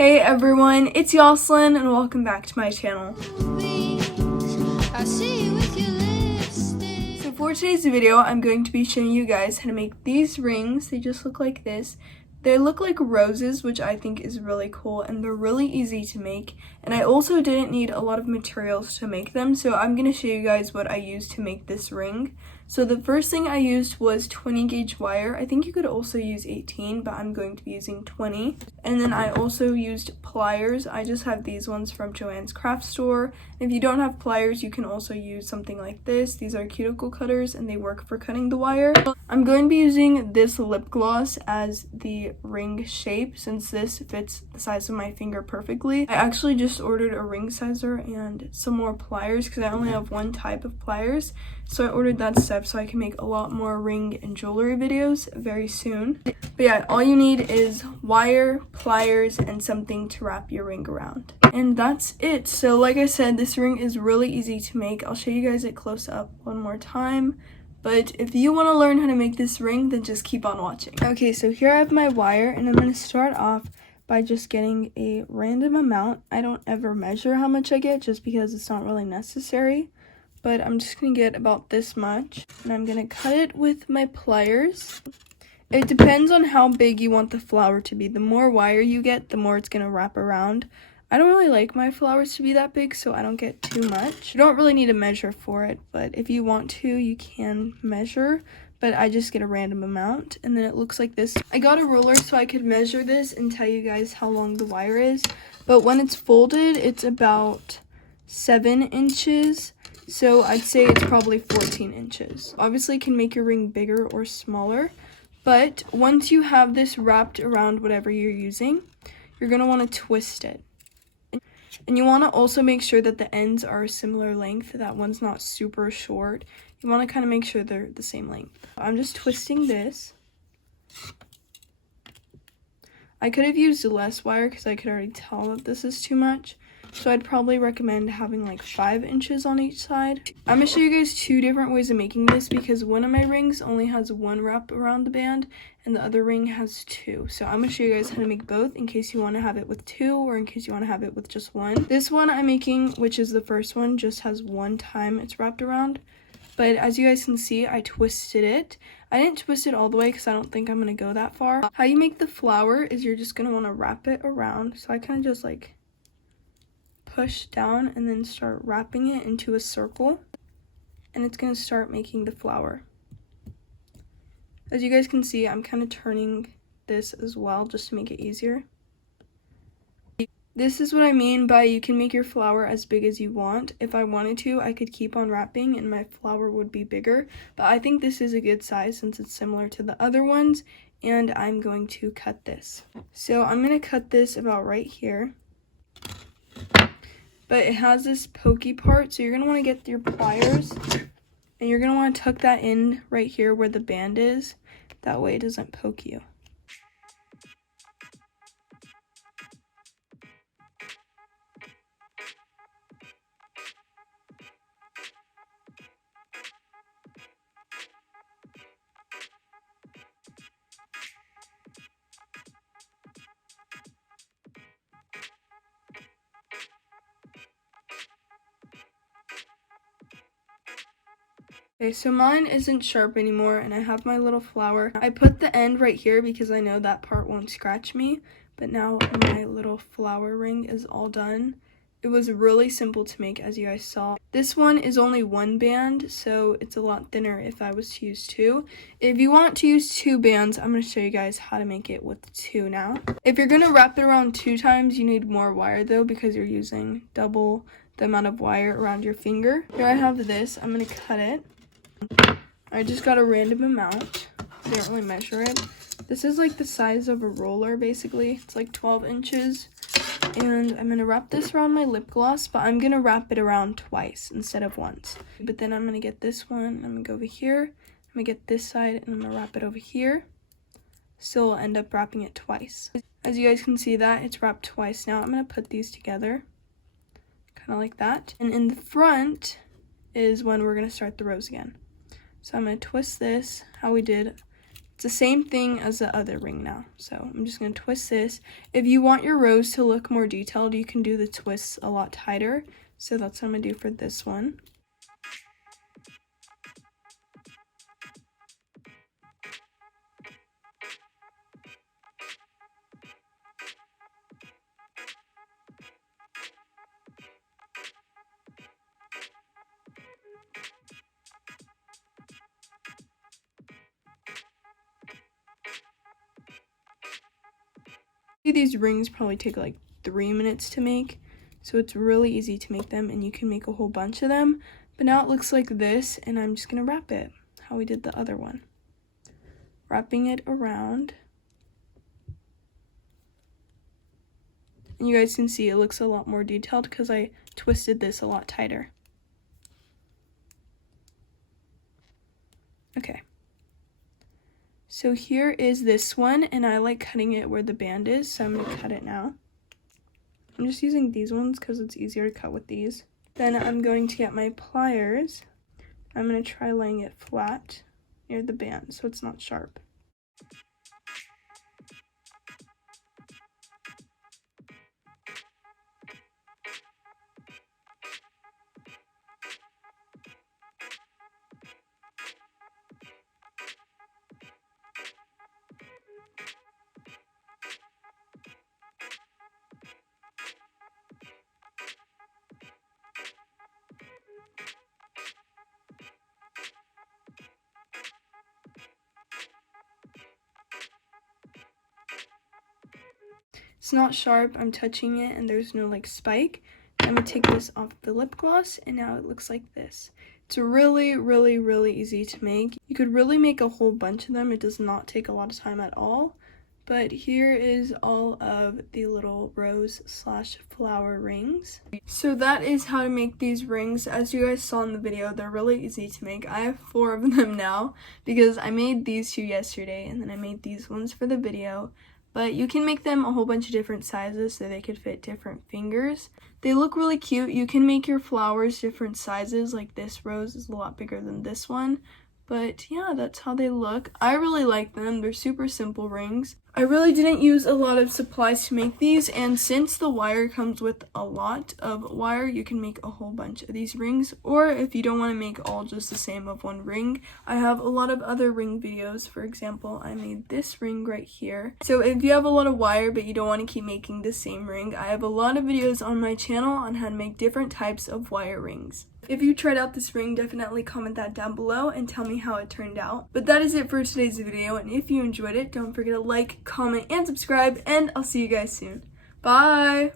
Hey everyone, it's Yoslyn and welcome back to my channel. So for today's video, I'm going to be showing you guys how to make these rings. They just look like this. They look like roses, which I think is really cool, and they're really easy to make. And I also didn't need a lot of materials to make them, so I'm going to show you guys what I used to make this ring. So the first thing I used was 20 gauge wire. I think you could also use 18, but I'm going to be using 20. And then I also used pliers. I just have these ones from Joann's Craft Store. If you don't have pliers, you can also use something like this. These are cuticle cutters and they work for cutting the wire. I'm going to be using this lip gloss as the ring shape since this fits the size of my finger perfectly. I actually just ordered a ring sizer and some more pliers because I only have one type of pliers. So I ordered that step so I can make a lot more ring and jewelry videos very soon. But yeah, all you need is wire, pliers, and something to wrap your ring around. And that's it. So like I said, this ring is really easy to make. I'll show you guys it close up one more time. But if you want to learn how to make this ring, then just keep on watching. Okay, so here I have my wire, and I'm going to start off by just getting a random amount. I don't ever measure how much I get just because it's not really necessary. But I'm just going to get about this much, and I'm going to cut it with my pliers. It depends on how big you want the flower to be. The more wire you get, the more it's going to wrap around. I don't really like my flowers to be that big, so I don't get too much. You don't really need to measure for it, but if you want to, you can measure. But I just get a random amount, and then it looks like this. I got a ruler so I could measure this and tell you guys how long the wire is. But when it's folded, it's about 7 inches. So I'd say it's probably 14 inches. Obviously, you can make your ring bigger or smaller. But once you have this wrapped around whatever you're using, you're going to want to twist it. And you want to also make sure that the ends are a similar length. That one's not super short. You want to kind of make sure they're the same length. I'm just twisting this. I could have used less wire because I could already tell that this is too much. So I'd probably recommend having like 5 inches on each side. I'm going to show you guys 2 different ways of making this because one of my rings only has 1 wrap around the band and the other ring has 2. So I'm going to show you guys how to make both in case you want to have it with 2 or in case you want to have it with just 1. This one I'm making, which is the first one, just has 1 time it's wrapped around. But as you guys can see, I twisted it. I didn't twist it all the way because I don't think I'm going to go that far. How you make the flower is you're just going to want to wrap it around. So I kind of just like push down and then start wrapping it into a circle, and it's going to start making the flower. As you guys can see, I'm kind of turning this as well just to make it easier. This is what I mean by you can make your flower as big as you want. If I wanted to, I could keep on wrapping and my flower would be bigger, but I think this is a good size since it's similar to the other ones, and I'm going to cut this. So I'm going to cut this about right here. But it has this pokey part, so you're going to want to get your pliers, and you're going to want to tuck that in right here where the band is. That way it doesn't poke you. Okay, so mine isn't sharp anymore, and I have my little flower. I put the end right here because I know that part won't scratch me, but now my little flower ring is all done. It was really simple to make, as you guys saw. This one is only 1 band, so it's a lot thinner if I was to use 2. If you want to use 2 bands, I'm going to show you guys how to make it with 2 now. If you're going to wrap it around 2 times, you need more wire though because you're using double the amount of wire around your finger. Here I have this. I'm going to cut it. I just got a random amount. I didn't really measure it. This is like the size of a roller basically. It's like 12 inches. And I'm going to wrap this around my lip gloss, but I'm going to wrap it around twice instead of once. But then I'm going to get this one, I'm going to go over here, I'm going to get this side, and I'm going to wrap it over here. So I'll end up wrapping it twice. As you guys can see that, it's wrapped twice now. I'm going to put these together, kind of like that. And in the front is when we're going to start the rose again. So I'm going to twist this, how we did It's the same thing as the other ring now. So I'm just going to twist this. If you want your rose to look more detailed, you can do the twists a lot tighter. So that's what I'm going to do for this one. These rings probably take like 3 minutes to make, so it's really easy to make them, and you can make a whole bunch of them. But now it looks like this, and I'm just gonna wrap it how we did the other one, wrapping it around. And you guys can see it looks a lot more detailed because I twisted this a lot tighter. Okay. So here is this one, and I like cutting it where the band is, so I'm going to cut it now. I'm just using these ones because it's easier to cut with these. Then I'm going to get my pliers. I'm going to try laying it flat near the band so it's not sharp. It's not sharp, I'm touching it, and there's no like spike. I'm gonna take this off the lip gloss, and now it looks like this. It's really, really, really easy to make. You could really make a whole bunch of them. It does not take a lot of time at all. But here is all of the little rose slash flower rings. So that is how to make these rings. As you guys saw in the video, they're really easy to make. I have 4 of them now because I made these 2 yesterday, and then I made these ones for the video. But you can make them a whole bunch of different sizes so they could fit different fingers. They look really cute. You can make your flowers different sizes, like this rose is a lot bigger than this one. But yeah, that's how they look. I really like them. They're super simple rings. I really didn't use a lot of supplies to make these, and since the wire comes with a lot of wire, you can make a whole bunch of these rings. Or if you don't want to make all just the same of one ring, I have a lot of other ring videos. For example, I made this ring right here. So if you have a lot of wire but you don't want to keep making the same ring, I have a lot of videos on my channel on how to make different types of wire rings. If you tried out this ring, definitely comment that down below and tell me how it turned out. But that is it for today's video, and if you enjoyed it, don't forget to like, comment, and subscribe, and I'll see you guys soon. Bye!